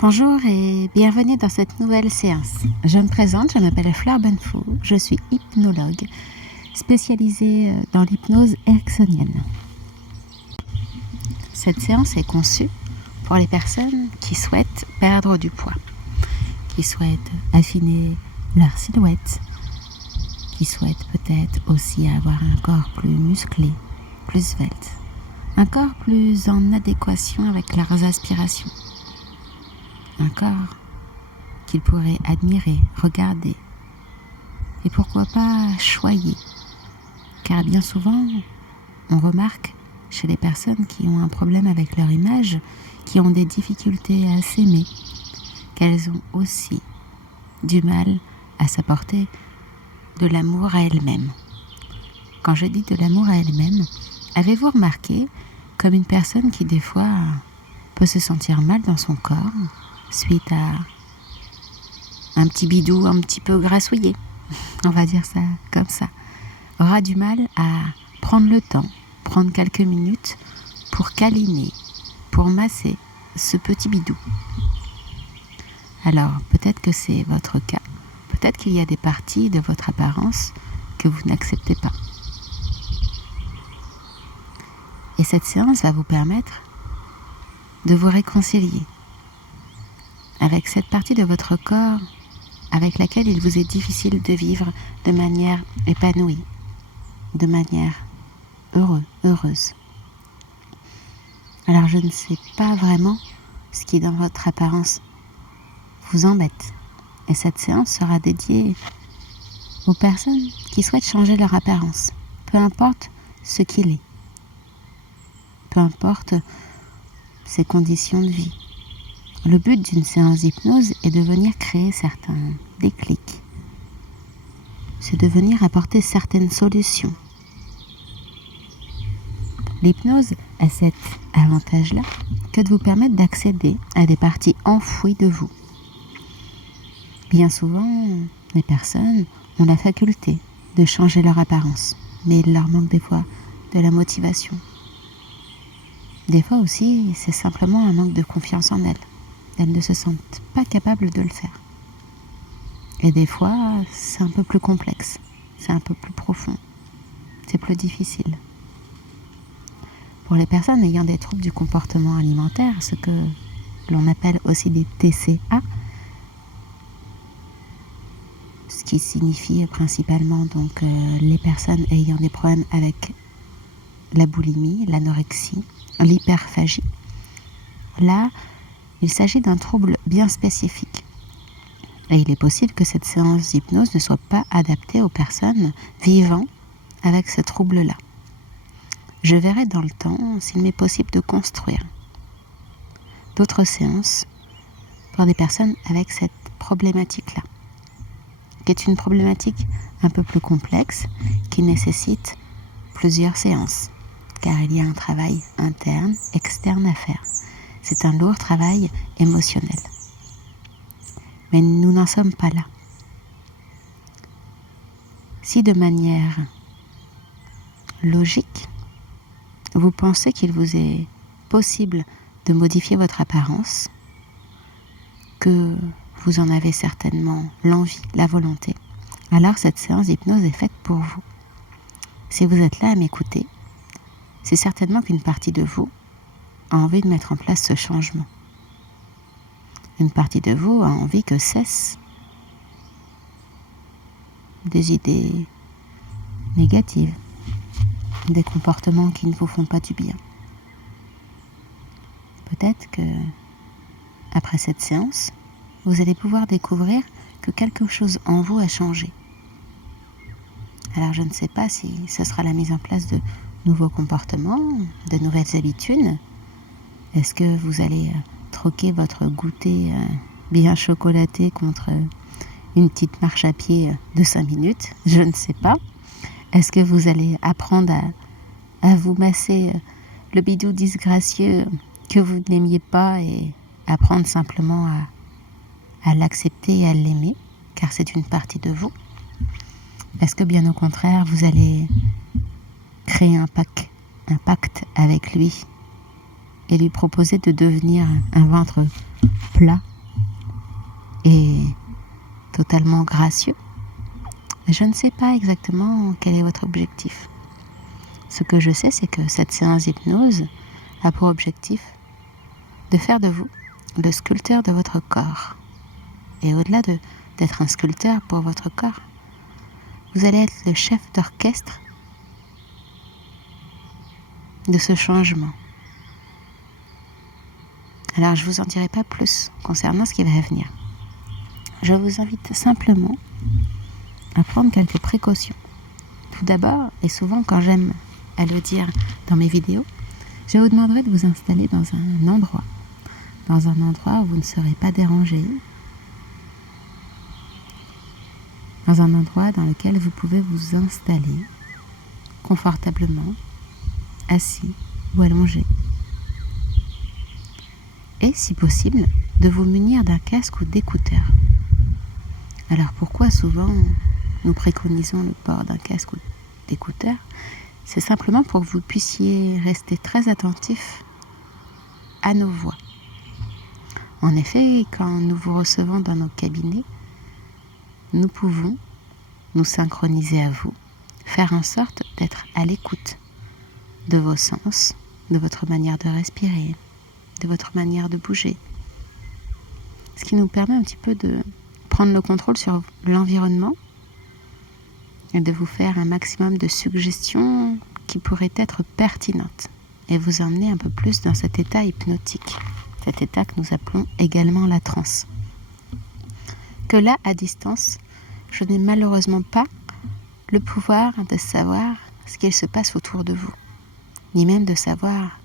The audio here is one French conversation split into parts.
Bonjour et bienvenue dans cette nouvelle séance. Je me présente, je m'appelle Fleur Benfou, je suis hypnologue spécialisée dans l'hypnose ericksonienne. Cette séance est conçue pour les personnes qui souhaitent perdre du poids, qui souhaitent affiner leur silhouette, qui souhaitent peut-être aussi avoir un corps plus musclé, plus svelte, un corps plus en adéquation avec leurs aspirations. Un corps qu'ils pourraient admirer, regarder et pourquoi pas choyer. Car bien souvent, on remarque chez les personnes qui ont un problème avec leur image, qui ont des difficultés à s'aimer, qu'elles ont aussi du mal à s'apporter de l'amour à elles-mêmes. Quand je dis de l'amour à elles-mêmes, avez-vous remarqué comme une personne qui des fois peut se sentir mal dans son corps suite à un petit bidou un petit peu grassouillé, on va dire ça comme ça, aura du mal à prendre le temps, prendre quelques minutes pour câliner, pour masser ce petit bidou. Alors, peut-être que c'est votre cas, peut-être qu'il y a des parties de votre apparence que vous n'acceptez pas. Et cette séance va vous permettre de vous réconcilier avec cette partie de votre corps avec laquelle il vous est difficile de vivre de manière épanouie, de manière heureuse. Alors je ne sais pas vraiment ce qui dans votre apparence vous embête. Et cette séance sera dédiée aux personnes qui souhaitent changer leur apparence, peu importe ce qu'il est, peu importe ses conditions de vie. Le but d'une séance d'hypnose est de venir créer certains déclics. C'est de venir apporter certaines solutions. L'hypnose a cet avantage-là que de vous permettre d'accéder à des parties enfouies de vous. Bien souvent, les personnes ont la faculté de changer leur apparence, mais il leur manque des fois de la motivation. Des fois aussi, c'est simplement un manque de confiance en elles. Elles ne se sentent pas capables de le faire. Et des fois, c'est un peu plus complexe, c'est un peu plus profond, c'est plus difficile. Pour les personnes ayant des troubles du comportement alimentaire, ce que l'on appelle aussi des TCA, ce qui signifie principalement donc les personnes ayant des problèmes avec la boulimie, l'anorexie, l'hyperphagie. Là, il s'agit d'un trouble bien spécifique. Et il est possible que cette séance d'hypnose ne soit pas adaptée aux personnes vivant avec ce trouble-là. Je verrai dans le temps s'il m'est possible de construire d'autres séances pour des personnes avec cette problématique-là, qui est une problématique un peu plus complexe, qui nécessite plusieurs séances, car il y a un travail interne, externe à faire. C'est un lourd travail émotionnel. Mais nous n'en sommes pas là. Si de manière logique, vous pensez qu'il vous est possible de modifier votre apparence, que vous en avez certainement l'envie, la volonté, alors cette séance d'hypnose est faite pour vous. Si vous êtes là à m'écouter, c'est certainement qu'une partie de vous a envie de mettre en place ce changement. Une partie de vous a envie que cessent des idées négatives, des comportements qui ne vous font pas du bien. Peut-être que, après cette séance, vous allez pouvoir découvrir que quelque chose en vous a changé. Alors je ne sais pas si ce sera la mise en place de nouveaux comportements, de nouvelles habitudes. Est-ce que vous allez troquer votre goûter bien chocolaté contre une petite marche à pied de 5 minutes? Je ne sais pas. Est-ce que vous allez apprendre à vous masser le bidou disgracieux que vous n'aimiez pas et apprendre simplement à l'accepter et à l'aimer, car c'est une partie de vous? Est-ce que bien au contraire, vous allez créer un pacte avec lui et lui proposer de devenir un ventre plat et totalement gracieux. Je ne sais pas exactement quel est votre objectif. Ce que je sais, c'est que cette séance d'hypnose a pour objectif de faire de vous le sculpteur de votre corps. Et au-delà d'être un sculpteur pour votre corps, vous allez être le chef d'orchestre de ce changement. Alors je ne vous en dirai pas plus concernant ce qui va venir. Je vous invite simplement à prendre quelques précautions. Tout d'abord, et souvent quand j'aime à le dire dans mes vidéos, je vous demanderai de vous installer dans un endroit où vous ne serez pas dérangé, dans un endroit dans lequel vous pouvez vous installer confortablement, assis ou allongé. Et, si possible, de vous munir d'un casque ou d'écouteurs. Alors pourquoi souvent nous préconisons le port d'un casque ou d'écouteurs? C'est simplement pour que vous puissiez rester très attentif à nos voix. En effet, quand nous vous recevons dans nos cabinets, nous pouvons nous synchroniser à vous, faire en sorte d'être à l'écoute de vos sens, de votre manière de respirer, de votre manière de bouger. Ce qui nous permet un petit peu de prendre le contrôle sur l'environnement et de vous faire un maximum de suggestions qui pourraient être pertinentes et vous emmener un peu plus dans cet état hypnotique, cet état que nous appelons également la transe. Que là, à distance, je n'ai malheureusement pas le pouvoir de savoir ce qu'il se passe autour de vous, ni même de savoir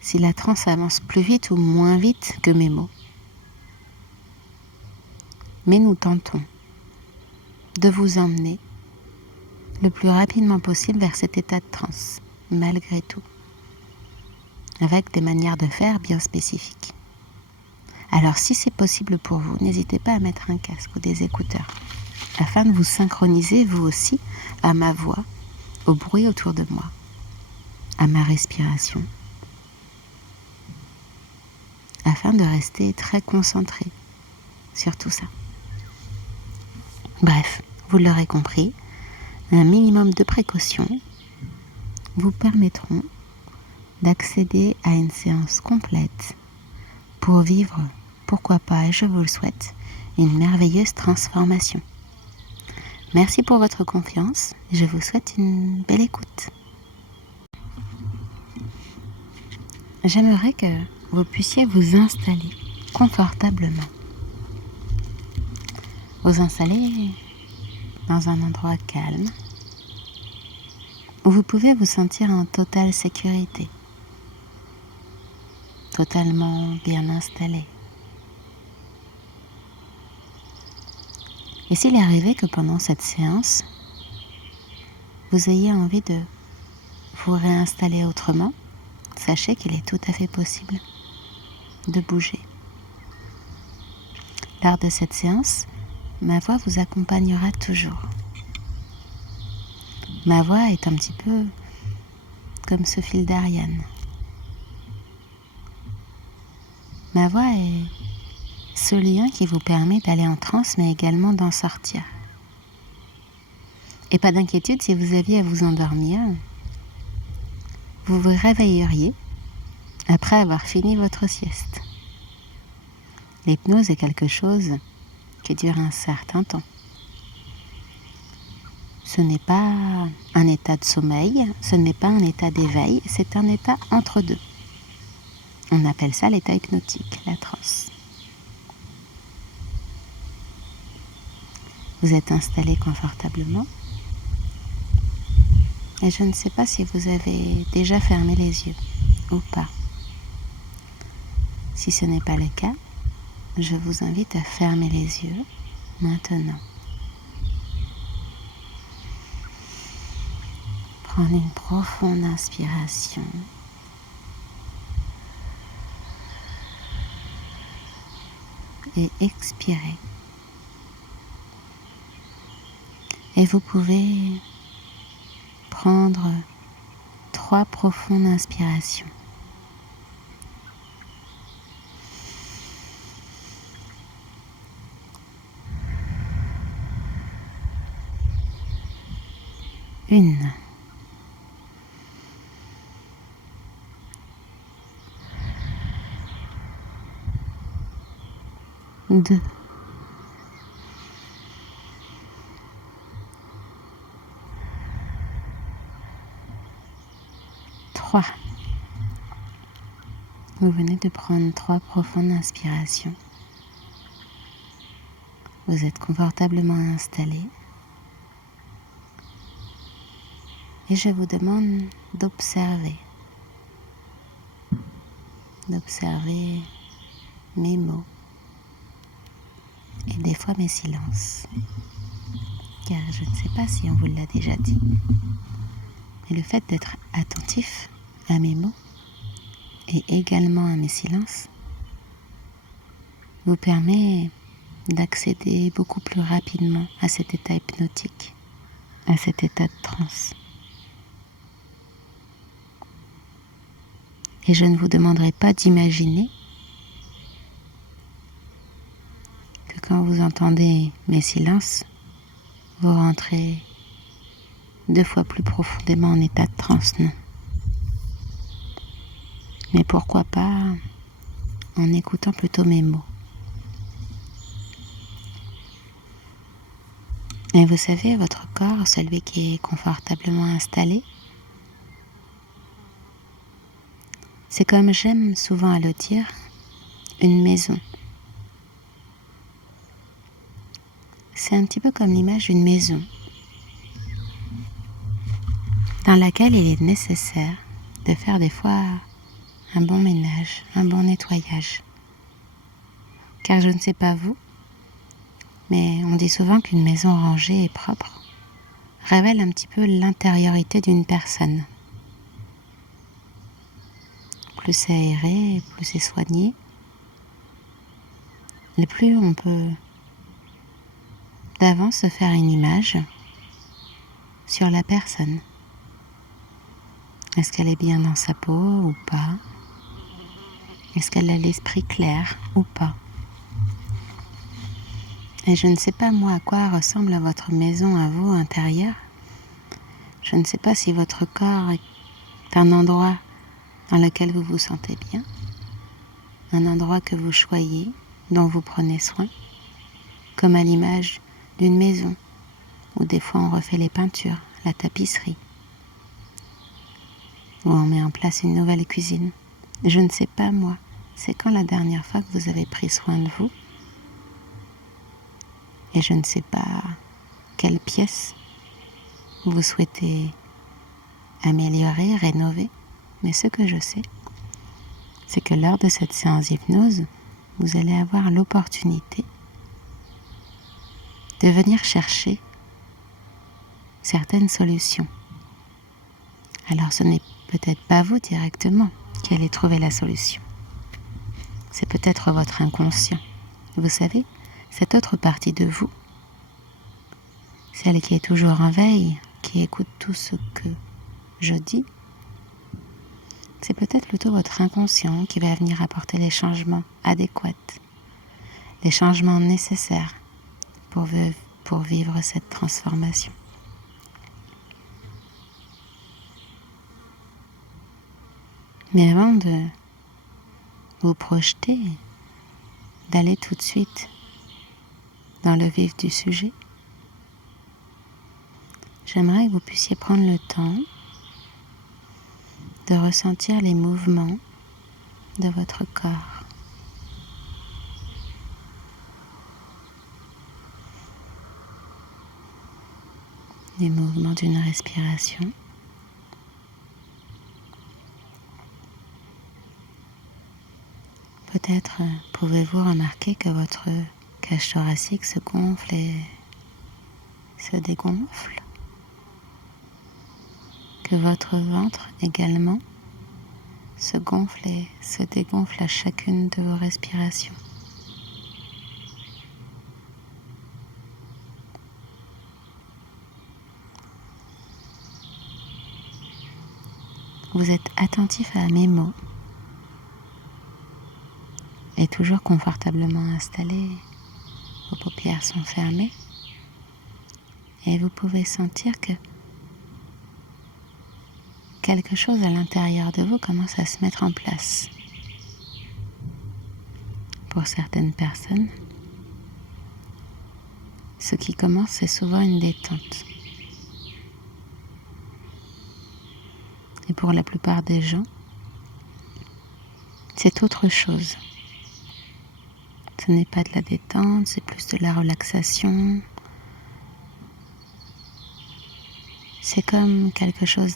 si la transe avance plus vite ou moins vite que mes mots. Mais nous tentons de vous emmener le plus rapidement possible vers cet état de transe, malgré tout, avec des manières de faire bien spécifiques. Alors si c'est possible pour vous, n'hésitez pas à mettre un casque ou des écouteurs, afin de vous synchroniser vous aussi à ma voix, au bruit autour de moi, à ma respiration, afin de rester très concentré sur tout ça. Bref, vous l'aurez compris, un minimum de précautions vous permettront d'accéder à une séance complète pour vivre, pourquoi pas, et je vous le souhaite, une merveilleuse transformation. Merci pour votre confiance et je vous souhaite une belle écoute. J'aimerais que vous puissiez vous installer confortablement. Vous installer dans un endroit calme où vous pouvez vous sentir en totale sécurité, totalement bien installé. Et s'il est arrivé que pendant cette séance, vous ayez envie de vous réinstaller autrement, sachez qu'il est tout à fait possible de bouger. Lors de cette séance, ma voix vous accompagnera toujours. Ma voix est un petit peu comme ce fil d'Ariane. Ma voix est ce lien qui vous permet d'aller en transe, mais également d'en sortir. Et pas d'inquiétude, si vous aviez à vous endormir, vous vous réveilleriez après avoir fini votre sieste. L'hypnose est quelque chose qui dure un certain temps. Ce n'est pas un état de sommeil, ce n'est pas un état d'éveil, c'est un état entre deux. On appelle ça l'état hypnotique, la transe. Vous êtes installé confortablement et je ne sais pas si vous avez déjà fermé les yeux ou pas. Si ce n'est pas le cas, je vous invite à fermer les yeux maintenant. Prenez une profonde inspiration. Et expirez. Et vous pouvez prendre 3 profondes inspirations. 1, 2, 3. Vous venez de prendre 3 profondes inspirations. Vous êtes confortablement installé. Et je vous demande d'observer mes mots et des fois mes silences. Car je ne sais pas si on vous l'a déjà dit, mais le fait d'être attentif à mes mots et également à mes silences vous permet d'accéder beaucoup plus rapidement à cet état hypnotique, à cet état de transe. Et je ne vous demanderai pas d'imaginer que quand vous entendez mes silences, vous rentrez 2 fois plus profondément en état de transe, non. Mais pourquoi pas en écoutant plutôt mes mots. Et vous savez, votre corps, celui qui est confortablement installé, c'est comme j'aime souvent à le dire, une maison. C'est un petit peu comme l'image d'une maison dans laquelle il est nécessaire de faire des fois un bon ménage, un bon nettoyage. Car je ne sais pas vous, mais on dit souvent qu'une maison rangée et propre révèle un petit peu l'intériorité d'une personne. Plus c'est aéré, plus c'est soigné, et plus on peut d'avance se faire une image sur la personne. Est-ce qu'elle est bien dans sa peau ou pas? Est-ce qu'elle a l'esprit clair ou pas? Et je ne sais pas moi à quoi ressemble votre maison à vous intérieure. Je ne sais pas si votre corps est un endroit dans lequel vous vous sentez bien, un endroit que vous choyez, dont vous prenez soin, comme à l'image d'une maison, où des fois on refait les peintures, la tapisserie, où on met en place une nouvelle cuisine. Je ne sais pas moi, c'est quand la dernière fois que vous avez pris soin de vous, et je ne sais pas quelle pièce vous souhaitez améliorer, rénover, mais ce que je sais, c'est que lors de cette séance d'hypnose, vous allez avoir l'opportunité de venir chercher certaines solutions. Alors ce n'est peut-être pas vous directement qui allez trouver la solution. C'est peut-être votre inconscient. Vous savez, cette autre partie de vous, celle qui est toujours en veille, qui écoute tout ce que je dis, c'est peut-être plutôt votre inconscient qui va venir apporter les changements adéquats, les changements nécessaires pour vivre cette transformation. Mais avant de vous projeter, d'aller tout de suite dans le vif du sujet, j'aimerais que vous puissiez prendre le temps de ressentir les mouvements de votre corps. Les mouvements d'une respiration. Peut-être pouvez-vous remarquer que votre cage thoracique se gonfle et se dégonfle, que votre ventre également se gonfle et se dégonfle à chacune de vos respirations. Vous êtes attentif à mes mots et toujours confortablement installé, vos paupières sont fermées et vous pouvez sentir que quelque chose à l'intérieur de vous commence à se mettre en place. Pour certaines personnes, ce qui commence, c'est souvent une détente. Et pour la plupart des gens, c'est autre chose. Ce n'est pas de la détente, c'est plus de la relaxation. C'est comme quelque chose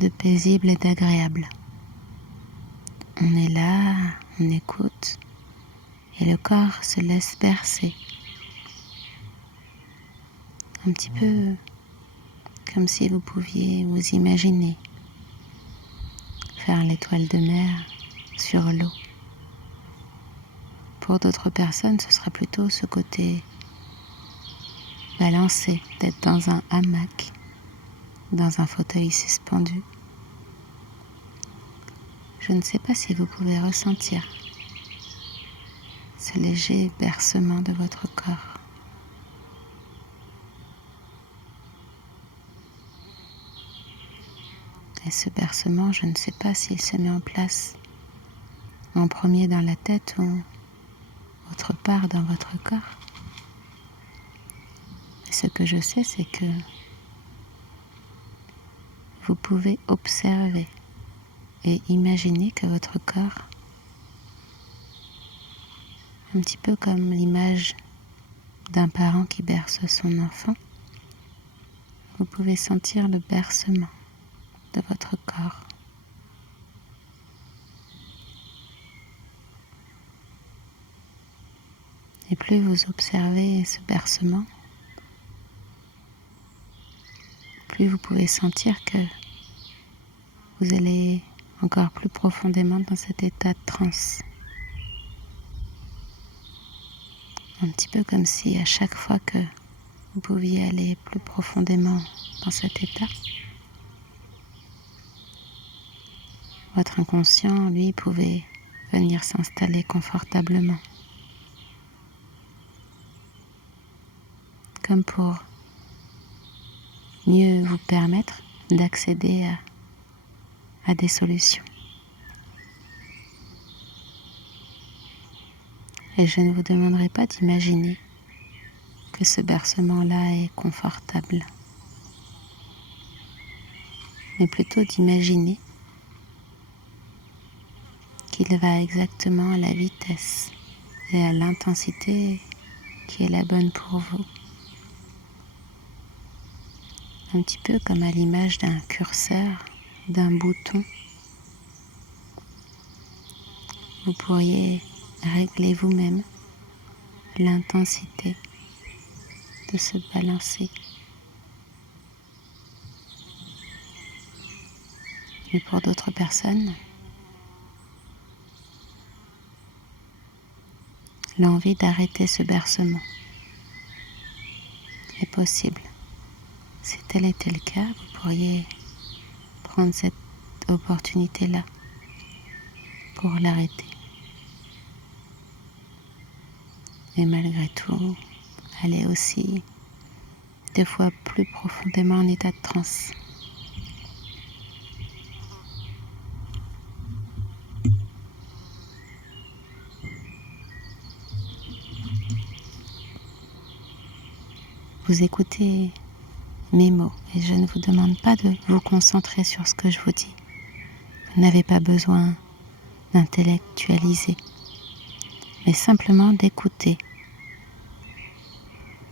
de paisible et d'agréable. On est là, on écoute, et le corps se laisse bercer. Un petit peu comme si vous pouviez vous imaginer faire l'étoile de mer sur l'eau. Pour d'autres personnes, ce sera plutôt ce côté balancé, d'être dans un hamac, dans un fauteuil suspendu. Je ne sais pas si vous pouvez ressentir ce léger bercement de votre corps. Et ce bercement, je ne sais pas s'il se met en place en premier dans la tête ou autre part dans votre corps. Et ce que je sais, c'est que vous pouvez observer et imaginer que votre corps, un petit peu comme l'image d'un parent qui berce son enfant, vous pouvez sentir le bercement de votre corps. Et plus vous observez ce bercement, plus vous pouvez sentir que vous allez encore plus profondément dans cet état de transe. Un petit peu comme si à chaque fois que vous pouviez aller plus profondément dans cet état, votre inconscient, lui, pouvait venir s'installer confortablement. Comme pour mieux vous permettre d'accéder à des solutions. Et je ne vous demanderai pas d'imaginer que ce bercement-là est confortable, mais plutôt d'imaginer qu'il va exactement à la vitesse et à l'intensité qui est la bonne pour vous. Un petit peu comme à l'image d'un curseur, d'un bouton. Vous pourriez régler vous-même l'intensité de se balancer. Mais pour d'autres personnes, l'envie d'arrêter ce bercement est possible. Si tel était le cas, vous pourriez prendre cette opportunité-là pour l'arrêter. Et malgré tout, aller aussi 2 fois plus profondément en état de transe. Vous écoutez mes mots et je ne vous demande pas de vous concentrer sur ce que je vous dis. Vous n'avez pas besoin d'intellectualiser, mais simplement d'écouter.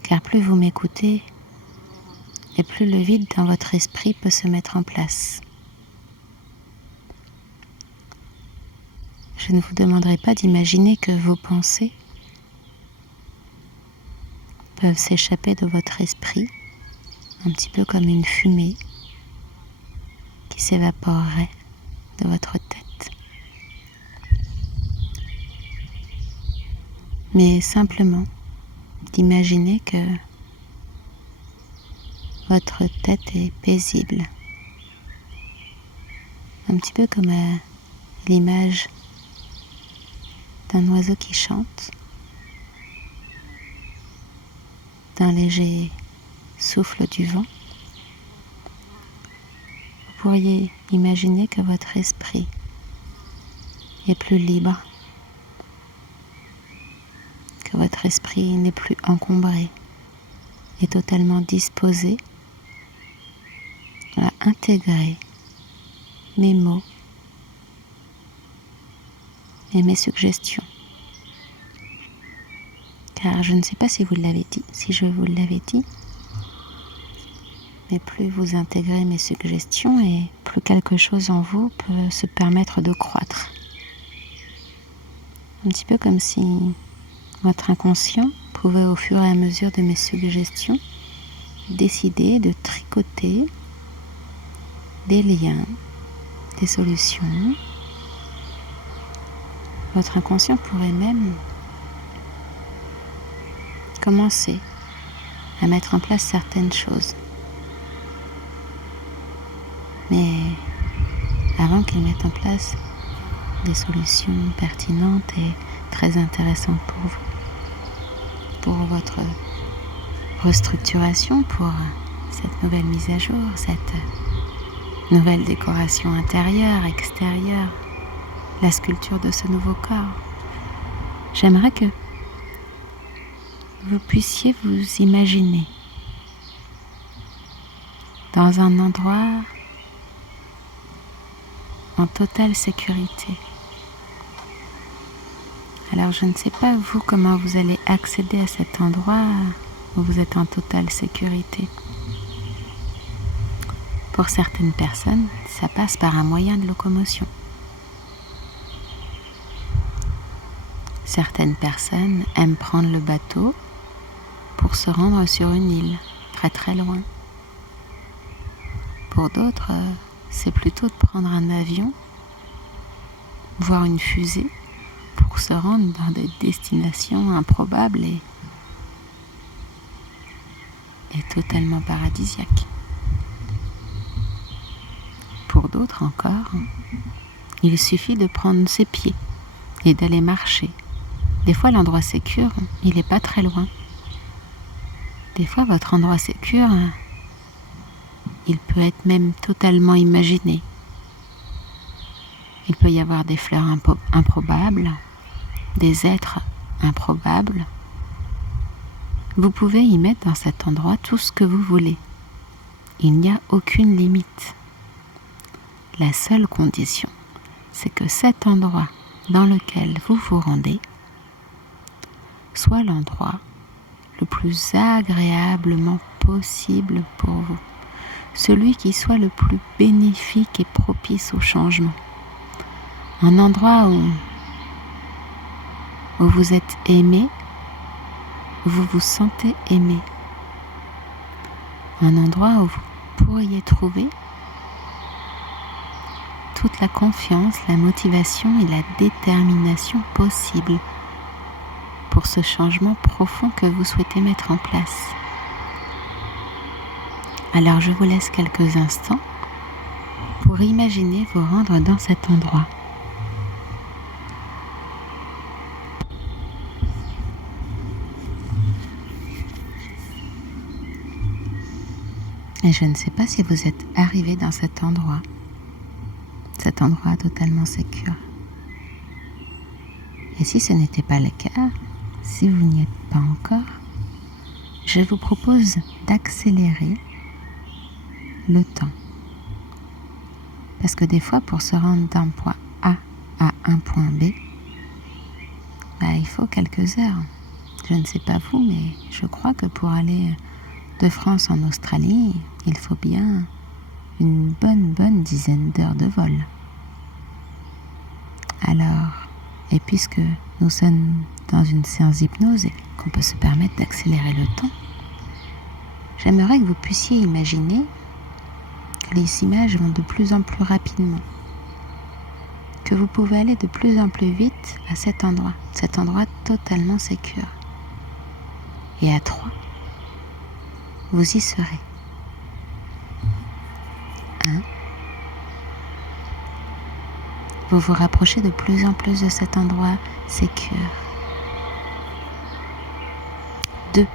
Car plus vous m'écoutez, et plus le vide dans votre esprit peut se mettre en place. Je ne vous demanderai pas d'imaginer que vos pensées peuvent s'échapper de votre esprit, un petit peu comme une fumée qui s'évaporerait de votre tête. Mais simplement d'imaginer que votre tête est paisible, un petit peu comme à l'image d'un oiseau qui chante, d'un léger souffle du vent. Vous pourriez imaginer que votre esprit est plus libre, que votre esprit n'est plus encombré, est totalement disposé à intégrer mes mots et mes suggestions. Car je ne sais pas si vous l'avez dit, si je vous l'avais dit, mais plus vous intégrez mes suggestions et plus quelque chose en vous peut se permettre de croître. Un petit peu comme si votre inconscient pouvait au fur et à mesure de mes suggestions décider de tricoter des liens, des solutions. Votre inconscient pourrait même commencer à mettre en place certaines choses. Mais avant qu'il mette en place des solutions pertinentes et très intéressantes pour vous, pour votre restructuration, pour cette nouvelle mise à jour, cette nouvelle décoration intérieure, extérieure, la sculpture de ce nouveau corps, j'aimerais que vous puissiez vous imaginer dans un endroit en totale sécurité. Alors je ne sais pas vous comment vous allez accéder à cet endroit où vous êtes en totale sécurité. Pour certaines personnes, ça passe par un moyen de locomotion. Certaines personnes aiment prendre le bateau pour se rendre sur une île, très très loin. Pour d'autres, c'est plutôt de prendre un avion, voire une fusée, pour se rendre dans des destinations improbables et totalement paradisiaques. Pour d'autres encore, il suffit de prendre ses pieds et d'aller marcher. Des fois, l'endroit sécure, il n'est pas très loin. Des fois, votre endroit sécure, il peut être même totalement imaginé. Il peut y avoir des fleurs improbables, des êtres improbables. Vous pouvez y mettre dans cet endroit tout ce que vous voulez. Il n'y a aucune limite. La seule condition, c'est que cet endroit dans lequel vous vous rendez soit l'endroit le plus agréablement possible pour vous. Celui qui soit le plus bénéfique et propice au changement. Un endroit où vous êtes aimé, vous vous sentez aimé. Un endroit où vous pourriez trouver toute la confiance, la motivation et la détermination possible pour ce changement profond que vous souhaitez mettre en place. Alors je vous laisse quelques instants pour imaginer vous rendre dans cet endroit. Et je ne sais pas si vous êtes arrivé dans cet endroit totalement sécure. Et si ce n'était pas le cas, si vous n'y êtes pas encore, je vous propose d'accélérer le temps. Parce que des fois, pour se rendre d'un point A à un point B, il faut quelques heures. Je ne sais pas vous, mais je crois que pour aller de France en Australie, il faut bien une bonne dizaine d'heures de vol. Alors, et puisque nous sommes dans une séance d'hypnose et qu'on peut se permettre d'accélérer le temps, j'aimerais que vous puissiez imaginer que les images vont de plus en plus rapidement, que vous pouvez aller de plus en plus vite à cet endroit totalement sécure. Et à 3, vous y serez. 1. Vous vous rapprochez de plus en plus de cet endroit sécure. 2.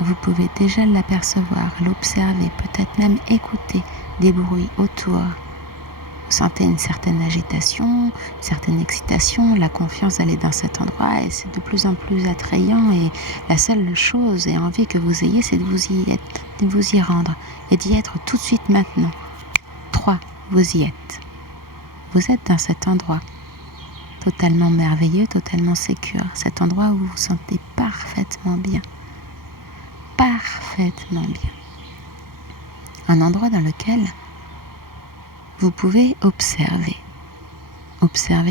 Vous pouvez déjà l'apercevoir, l'observer, peut-être même écouter des bruits autour. Vous sentez une certaine agitation, une certaine excitation, la confiance d'aller dans cet endroit et c'est de plus en plus attrayant et la seule chose et envie que vous ayez, c'est de vous y rendre et d'y être tout de suite maintenant. 3, vous y êtes. Vous êtes dans cet endroit totalement merveilleux, totalement sécure, cet endroit où vous vous sentez parfaitement bien. Parfaitement bien. Un endroit dans lequel vous pouvez observer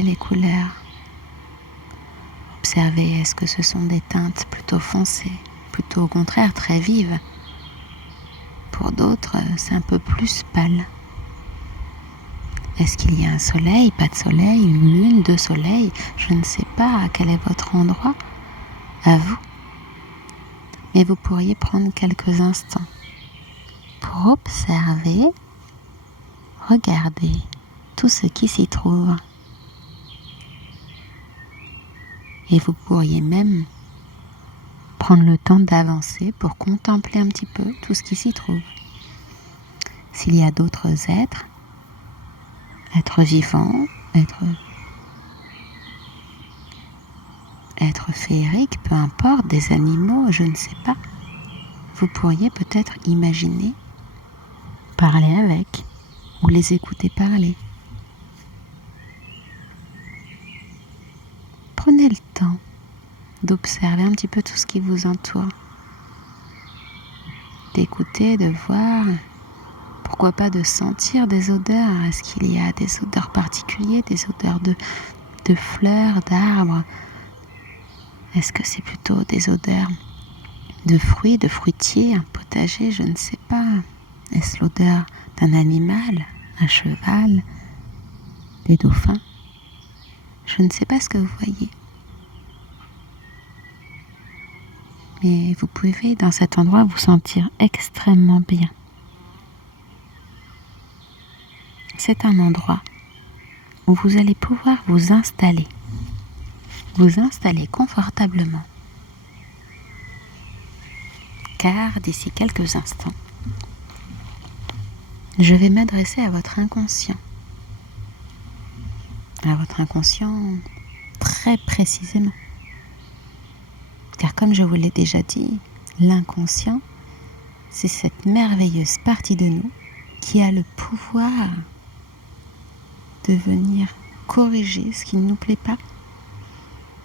les couleurs. Observer, est-ce que ce sont des teintes plutôt foncées, plutôt au contraire très vives. Pour d'autres, c'est un peu plus pâle. Est-ce qu'il y a un soleil, pas de soleil, une lune, 2 soleils? Je ne sais pas quel est votre endroit, à vous. Mais vous pourriez prendre quelques instants pour observer, regarder tout ce qui s'y trouve. Et vous pourriez même prendre le temps d'avancer pour contempler un petit peu tout ce qui s'y trouve. S'il y a d'autres êtres vivants, êtres féeriques, peu importe, des animaux, je ne sais pas, vous pourriez peut-être imaginer parler avec ou les écouter parler. Prenez le temps d'observer un petit peu tout ce qui vous entoure, d'écouter, de voir, pourquoi pas de sentir des odeurs. Est-ce qu'il y a des odeurs particulières, des odeurs de fleurs, d'arbres? Est-ce que c'est plutôt des odeurs de fruits, de fruitiers, un potager, je ne sais pas. Est-ce l'odeur d'un animal, un cheval, des dauphins? Je ne sais pas ce que vous voyez. Mais vous pouvez, dans cet endroit, vous sentir extrêmement bien. C'est un endroit où vous allez pouvoir vous installer confortablement. Car d'ici quelques instants, je vais m'adresser à votre inconscient. À votre inconscient très précisément. Car comme je vous l'ai déjà dit, l'inconscient, c'est cette merveilleuse partie de nous qui a le pouvoir de venir corriger ce qui ne nous plaît pas.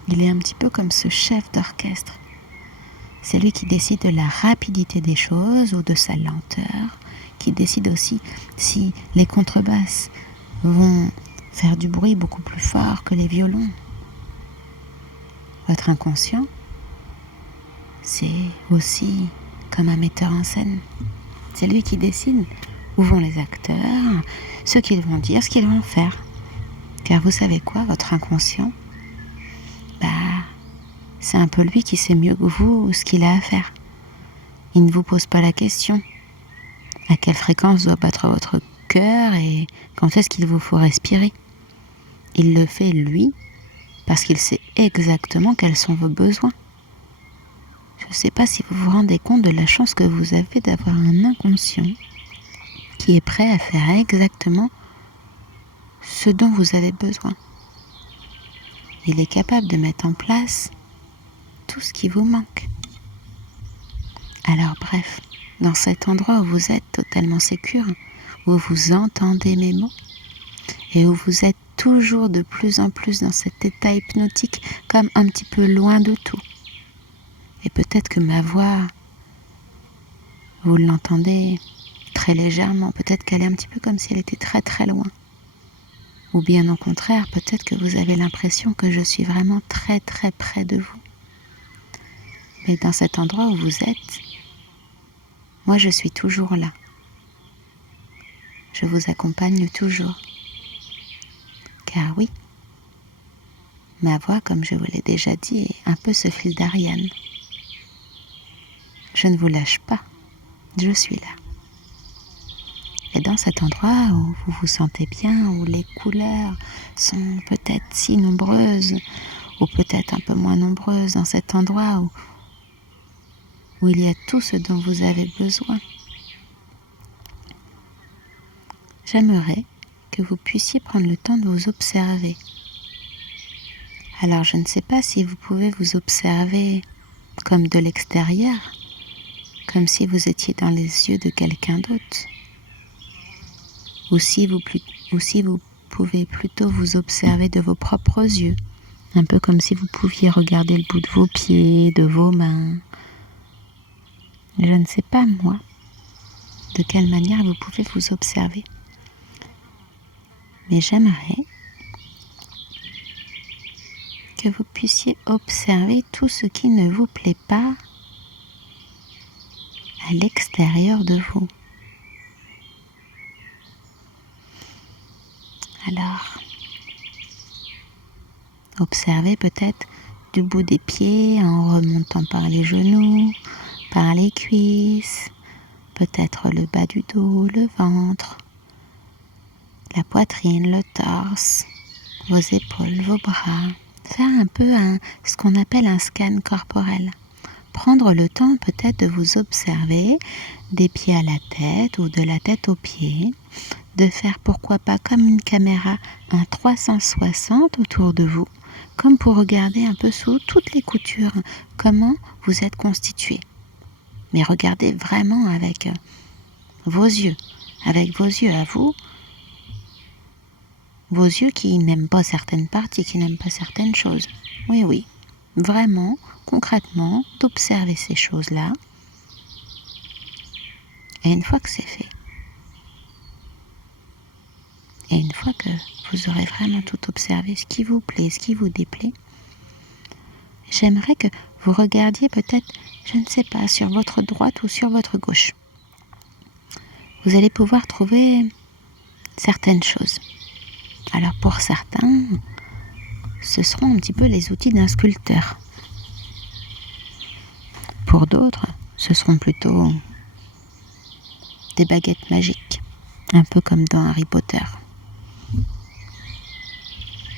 Il est un petit peu comme ce chef d'orchestre. C'est lui qui décide de la rapidité des choses ou de sa lenteur, qui décide aussi si les contrebasses vont faire du bruit beaucoup plus fort que les violons. Votre inconscient, c'est aussi comme un metteur en scène. C'est lui qui décide où vont les acteurs, ce qu'ils vont dire, ce qu'ils vont faire. Car vous savez quoi, votre inconscient, c'est un peu lui qui sait mieux que vous ce qu'il a à faire. Il ne vous pose pas la question. À quelle fréquence doit battre votre cœur et quand est-ce qu'il vous faut respirer? Il le fait lui parce qu'il sait exactement quels sont vos besoins. Je ne sais pas si vous vous rendez compte de la chance que vous avez d'avoir un inconscient qui est prêt à faire exactement ce dont vous avez besoin. Il est capable de mettre en place tout ce qui vous manque. Alors bref, dans cet endroit où vous êtes totalement sécure, où vous entendez mes mots et où vous êtes toujours de plus en plus dans cet état hypnotique, comme un petit peu loin de tout. Et peut-être que ma voix, vous l'entendez très légèrement, peut-être qu'elle est un petit peu comme si elle était très très loin. Ou bien au contraire, peut-être que vous avez l'impression que je suis vraiment très très près de vous. Mais dans cet endroit où vous êtes, moi je suis toujours là. Je vous accompagne toujours. Car oui, ma voix, comme je vous l'ai déjà dit, est un peu ce fil d'Ariane. Je ne vous lâche pas, je suis là. Et dans cet endroit où vous vous sentez bien, où les couleurs sont peut-être si nombreuses, ou peut-être un peu moins nombreuses, dans cet endroit où il y a tout ce dont vous avez besoin. j'aimerais que vous puissiez prendre le temps de vous observer. Alors je ne sais pas si vous pouvez vous observer comme de l'extérieur, comme si vous étiez dans les yeux de quelqu'un d'autre, ou si vous pouvez plutôt vous observer de vos propres yeux, un peu comme si vous pouviez regarder le bout de vos pieds, de vos mains. Je ne sais pas, moi, de quelle manière vous pouvez vous observer. Mais j'aimerais que vous puissiez observer tout ce qui ne vous plaît pas à l'extérieur de vous. Alors, observez peut-être du bout des pieds en remontant par les genoux, par les cuisses, peut-être le bas du dos, le ventre, la poitrine, le torse, vos épaules, vos bras. Faire un peu ce qu'on appelle un scan corporel. Prendre le temps peut-être de vous observer des pieds à la tête ou de la tête aux pieds, de faire pourquoi pas comme une caméra un 360 autour de vous, comme pour regarder un peu sous toutes les coutures comment vous êtes constitué. Mais regardez vraiment avec vos yeux à vous, vos yeux qui n'aiment pas certaines parties, qui n'aiment pas certaines choses. Oui, vraiment, concrètement, d'observer ces choses-là. Et une fois que c'est fait, et une fois que vous aurez vraiment tout observé, ce qui vous plaît, ce qui vous déplaît, j'aimerais que vous regardiez peut-être, je ne sais pas, sur votre droite ou sur votre gauche. Vous allez pouvoir trouver certaines choses. Alors pour certains, ce seront un petit peu les outils d'un sculpteur. Pour d'autres, ce seront plutôt des baguettes magiques, un peu comme dans Harry Potter.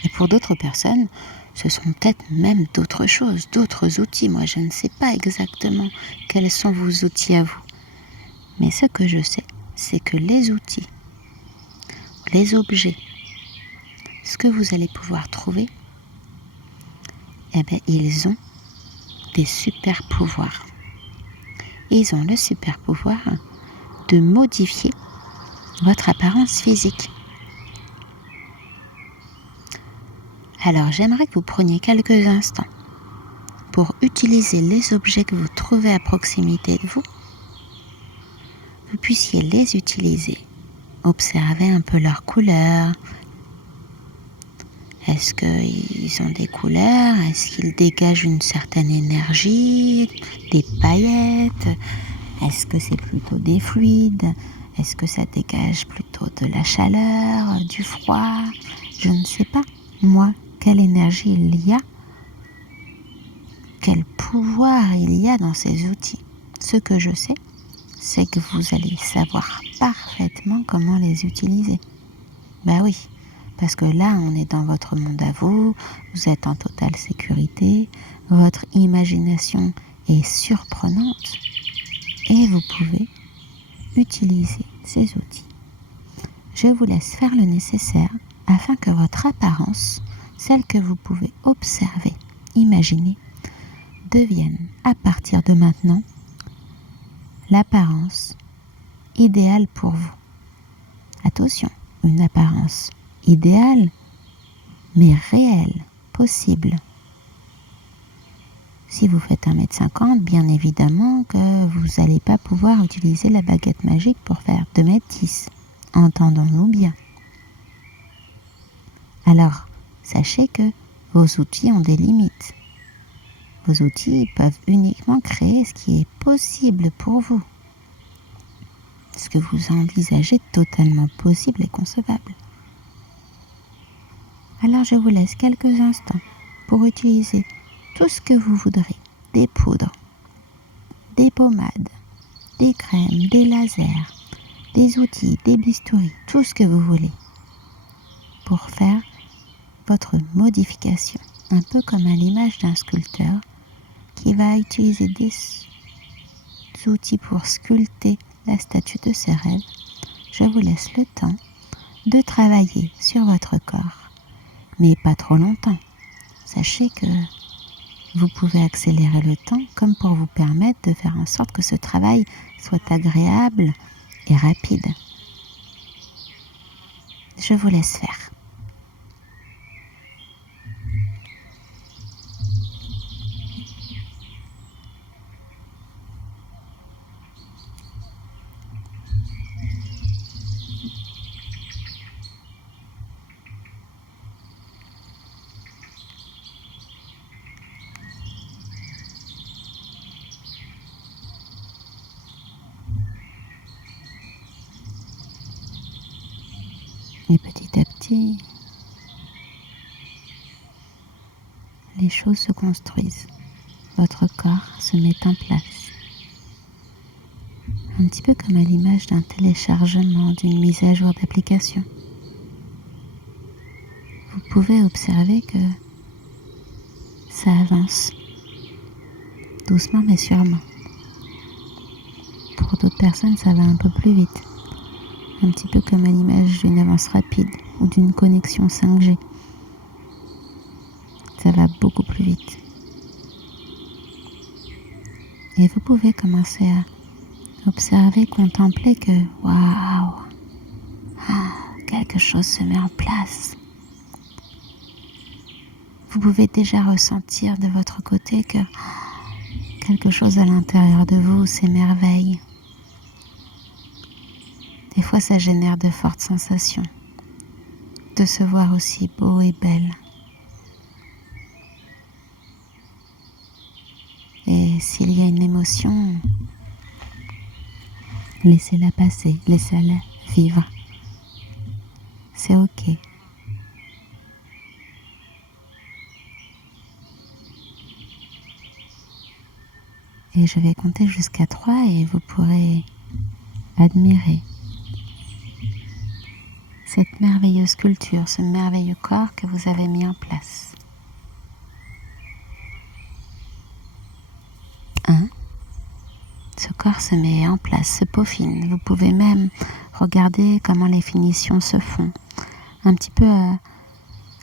Et pour d'autres personnes, ce sont peut-être même d'autres choses, d'autres outils. Moi, je ne sais pas exactement quels sont vos outils à vous. Mais ce que je sais, c'est que les outils, les objets, ce que vous allez pouvoir trouver, ils ont des super pouvoirs. Ils ont le super pouvoir de modifier votre apparence physique. Alors, j'aimerais que vous preniez quelques instants pour utiliser les objets que vous trouvez à proximité de vous. Vous puissiez les utiliser. Observez un peu leurs couleurs. Est-ce qu'ils ont des couleurs? Est-ce qu'ils dégagent une certaine énergie? Des paillettes? Est-ce que c'est plutôt des fluides? Est-ce que ça dégage plutôt de la chaleur, du froid? Je ne sais pas. Moi, quelle énergie il y a? Quel pouvoir il y a dans ces outils? Ce que je sais, c'est que vous allez savoir parfaitement comment les utiliser. Oui, parce que là, on est dans votre monde à vous, vous êtes en totale sécurité, votre imagination est surprenante et vous pouvez utiliser ces outils. Je vous laisse faire le nécessaire afin que votre apparence, celle que vous pouvez observer, imaginer, devienne à partir de maintenant l'apparence idéale pour vous. Attention, une apparence idéale, mais réelle, possible. Si vous faites 1m50, bien évidemment que vous n'allez pas pouvoir utiliser la baguette magique pour faire 2m10. Entendons-nous bien. Alors, sachez que vos outils ont des limites. Vos outils peuvent uniquement créer ce qui est possible pour vous. Ce que vous envisagez totalement possible et concevable. Alors je vous laisse quelques instants pour utiliser tout ce que vous voudrez. Des poudres, des pommades, des crèmes, des lasers, des outils, des bistouris, tout ce que vous voulez pour faire votre modification. Un peu comme à l'image d'un sculpteur qui va utiliser des outils pour sculpter la statue de ses rêves. Je vous laisse le temps de travailler sur votre corps, mais pas trop longtemps. Sachez que vous pouvez accélérer le temps comme pour vous permettre de faire en sorte que ce travail soit agréable et rapide. Je vous laisse faire. Et petit à petit, les choses se construisent. Votre corps se met en place. Un petit peu comme à l'image d'un téléchargement, d'une mise à jour d'application. Vous pouvez observer que ça avance, doucement mais sûrement. Pour d'autres personnes, ça va un peu plus vite. Un petit peu comme à l'image d'une avance rapide ou d'une connexion 5G. Ça va beaucoup plus vite. Et vous pouvez commencer à observer, contempler que waouh, quelque chose se met en place. Vous pouvez déjà ressentir de votre côté que quelque chose à l'intérieur de vous s'émerveille. Des fois, ça génère de fortes sensations, de se voir aussi beau et belle. Et s'il y a une émotion, laissez-la passer, laissez-la vivre. C'est ok. Et je vais compter jusqu'à 3 et vous pourrez admirer cette merveilleuse culture, ce merveilleux corps que vous avez mis en place. 1. Ce corps se met en place, se peaufine. Vous pouvez même regarder comment les finitions se font. Un petit peu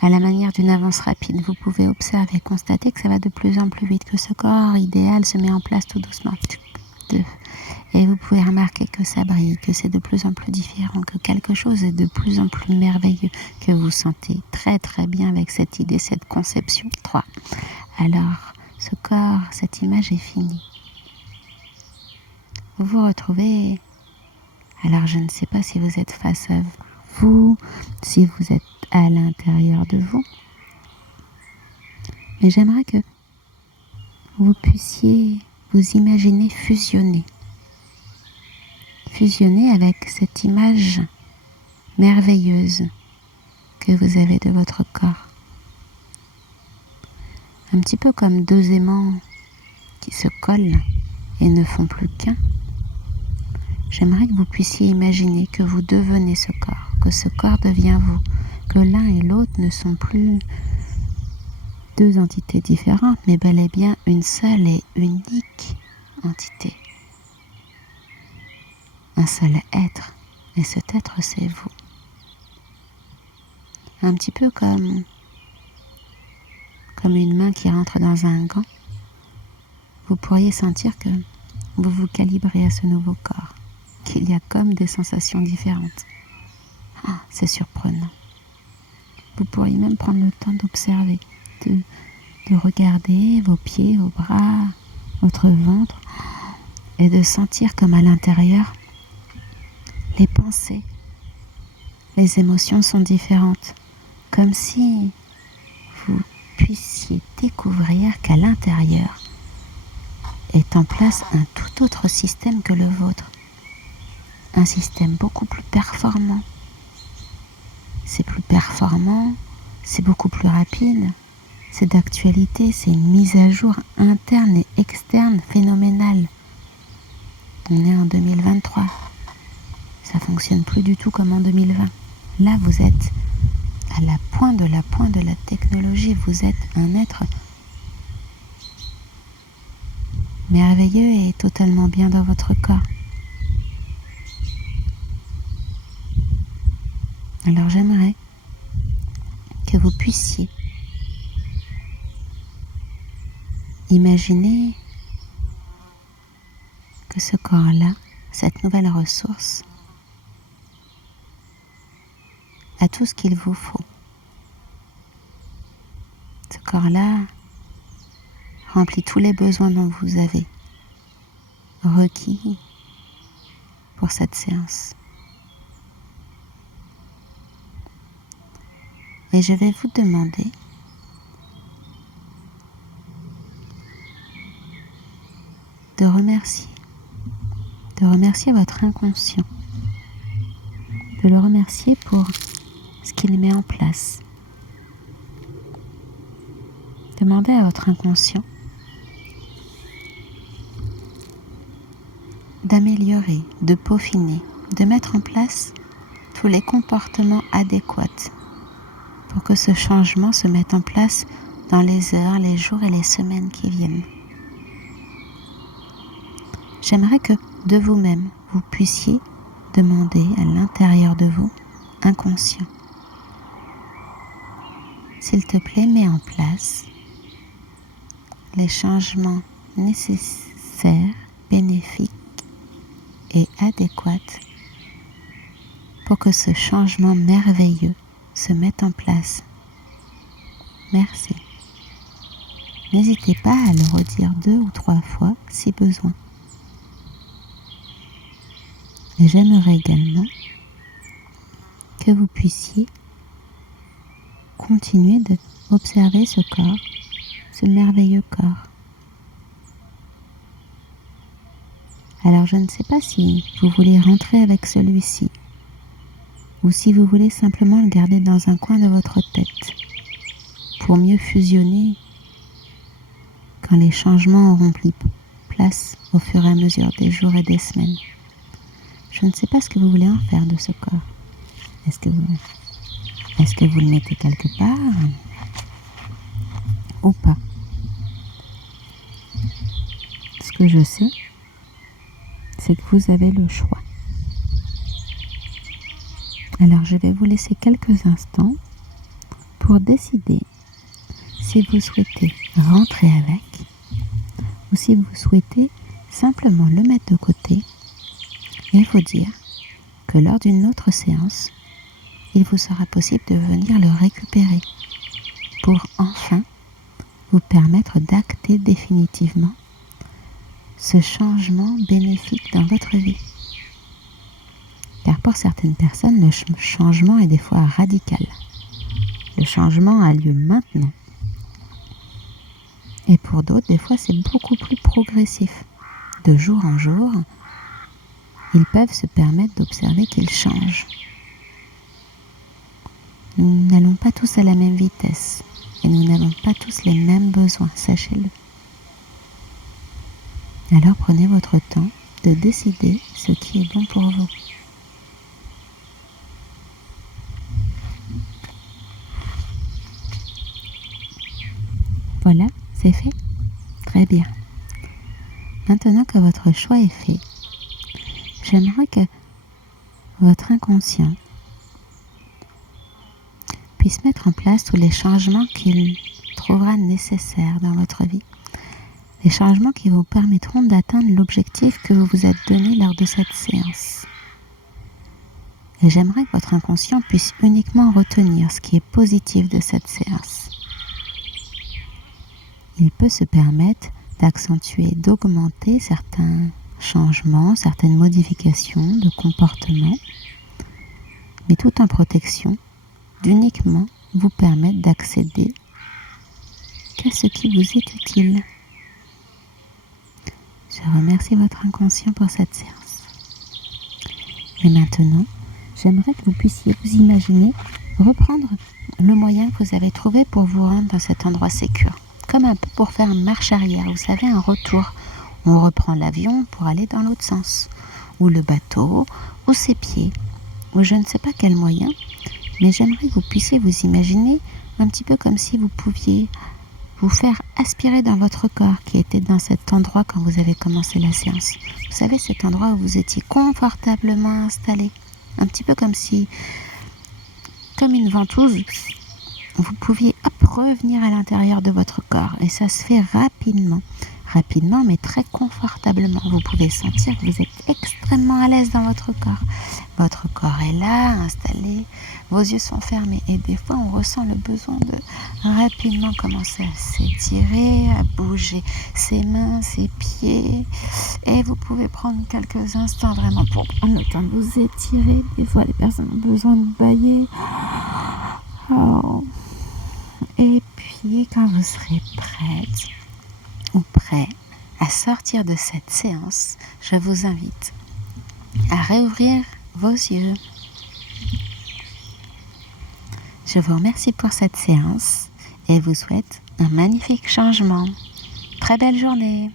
à la manière d'une avance rapide. Vous pouvez observer, constater que ça va de plus en plus vite, que ce corps idéal se met en place tout doucement. Et vous pouvez remarquer que ça brille, que c'est de plus en plus différent, que quelque chose est de plus en plus merveilleux, que vous sentez très très bien avec cette idée, cette conception. 3. Alors, ce corps, cette image est finie. Vous vous retrouvez, alors je ne sais pas si vous êtes face à vous, si vous êtes à l'intérieur de vous, mais j'aimerais que vous puissiez vous imaginer fusionner avec cette image merveilleuse que vous avez de votre corps. Un petit peu comme deux aimants qui se collent et ne font plus qu'un. J'aimerais que vous puissiez imaginer que vous devenez ce corps, que ce corps devient vous, que l'un et l'autre ne sont plus deux entités différentes, mais bel et bien une seule et unique entité. Un seul être, et cet être c'est vous. Un petit peu comme une main qui rentre dans un gant. Vous pourriez sentir que vous vous calibrez à ce nouveau corps, qu'il y a comme des sensations différentes. C'est surprenant. Vous pourriez même prendre le temps d'observer, de regarder vos pieds, vos bras, votre ventre, et de sentir comme à l'intérieur, les pensées, les émotions sont différentes, comme si vous puissiez découvrir qu'à l'intérieur est en place un tout autre système que le vôtre, un système beaucoup plus performant. C'est plus performant, c'est beaucoup plus rapide, c'est d'actualité, c'est une mise à jour interne et externe phénoménale. On est en 2023. Ça fonctionne plus du tout comme en 2020. Là, vous êtes à la pointe de la technologie. Vous êtes un être merveilleux et totalement bien dans votre corps. Alors j'aimerais que vous puissiez imaginer que ce corps-là, cette nouvelle ressource, a tout ce qu'il vous faut. Ce corps-là remplit tous les besoins dont vous avez requis pour cette séance. Et je vais vous demander de remercier votre inconscient, de le remercier pour ce qu'il met en place. Demandez à votre inconscient d'améliorer, de peaufiner, de mettre en place tous les comportements adéquats pour que ce changement se mette en place dans les heures, les jours et les semaines qui viennent. J'aimerais que de vous-même, vous puissiez demander à l'intérieur de vous, inconscient, s'il te plaît, mets en place les changements nécessaires, bénéfiques et adéquats pour que ce changement merveilleux se mette en place. Merci. N'hésitez pas à le redire 2 ou 3 fois si besoin. Et j'aimerais également que vous puissiez continuer d'observer ce corps, ce merveilleux corps. Alors je ne sais pas si vous voulez rentrer avec celui-ci ou si vous voulez simplement le garder dans un coin de votre tête pour mieux fusionner quand les changements auront pris place au fur et à mesure des jours et des semaines. Je ne sais pas ce que vous voulez en faire de ce corps. Est-ce que vous le mettez quelque part ou pas? Ce que je sais, c'est que vous avez le choix. Alors je vais vous laisser quelques instants pour décider si vous souhaitez rentrer avec ou si vous souhaitez simplement le mettre de côté et vous dire que lors d'une autre séance, il vous sera possible de venir le récupérer pour enfin vous permettre d'acter définitivement ce changement bénéfique dans votre vie. Car pour certaines personnes, le changement est des fois radical. Le changement a lieu maintenant. Et pour d'autres, des fois, c'est beaucoup plus progressif. De jour en jour, ils peuvent se permettre d'observer qu'ils changent. Nous n'allons pas tous à la même vitesse et nous n'avons pas tous les mêmes besoins, sachez-le. Alors prenez votre temps de décider ce qui est bon pour vous. Voilà, c'est fait. Très bien. Maintenant que votre choix est fait, j'aimerais que votre inconscient puisse mettre en place tous les changements qu'il trouvera nécessaires dans votre vie. Les changements qui vous permettront d'atteindre l'objectif que vous vous êtes donné lors de cette séance. Et j'aimerais que votre inconscient puisse uniquement retenir ce qui est positif de cette séance. Il peut se permettre d'accentuer, d'augmenter certains changements, certaines modifications de comportement, mais tout en protection, d'uniquement vous permettre d'accéder qu'à ce qui vous est utile. Je remercie votre inconscient pour cette séance. Et maintenant, j'aimerais que vous puissiez vous imaginer reprendre le moyen que vous avez trouvé pour vous rendre dans cet endroit sécure. Comme un peu pour faire une marche arrière, vous savez, un retour. On reprend l'avion pour aller dans l'autre sens, ou le bateau, ou ses pieds, ou je ne sais pas quel moyen, mais j'aimerais que vous puissiez vous imaginer un petit peu comme si vous pouviez vous faire aspirer dans votre corps qui était dans cet endroit quand vous avez commencé la séance. Vous savez, cet endroit où vous étiez confortablement installé, un petit peu comme si comme une ventouse, vous pouviez revenir à l'intérieur de votre corps. Et ça se fait rapidement. Rapidement, mais très confortablement. Vous pouvez sentir que vous êtes extrêmement à l'aise dans votre corps. Votre corps est là, installé. Vos yeux sont fermés. Et des fois, on ressent le besoin de rapidement commencer à s'étirer, à bouger ses mains, ses pieds. Et vous pouvez prendre quelques instants vraiment pour prendre le temps de vous étirer. Des fois, les personnes ont besoin de bâiller. Oh. Et puis, quand vous serez prête ou prêt à sortir de cette séance, je vous invite à réouvrir vos yeux. Je vous remercie pour cette séance et vous souhaite un magnifique changement. Très belle journée.